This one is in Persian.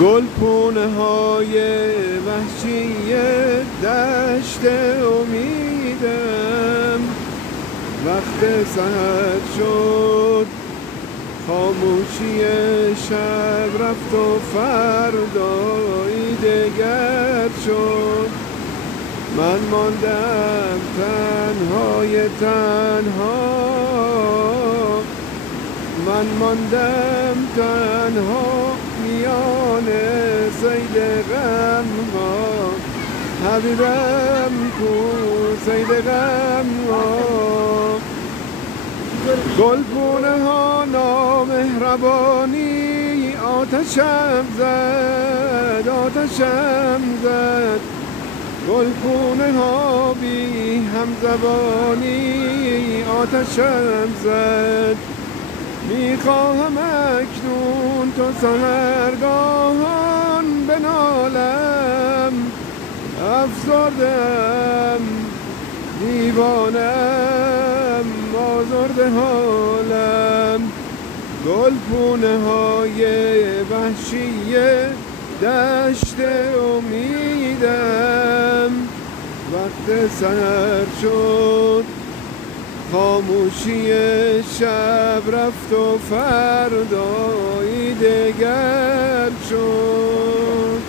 گلپونه های وحشی دشت امیدم، وقت سحر شد خاموشی شب رفت و فردایی دگر شد. من ماندم تنهای تنها، من ماندم تنها میان سید غم ها. حبیبم کو سید غم ها. گلپونه ها نامهربانی آتشم زد، آتشم زد. گلپونه ها بی همزبانی آتشم زد. میخواهم اکنون تو سحرگاهان بنالم، افسردم دیوانم آزرده حالم. گلپونه های وحشی دشت امیدم، وقت سحر شد خاموشی شب رفت و فردایی دگر شد.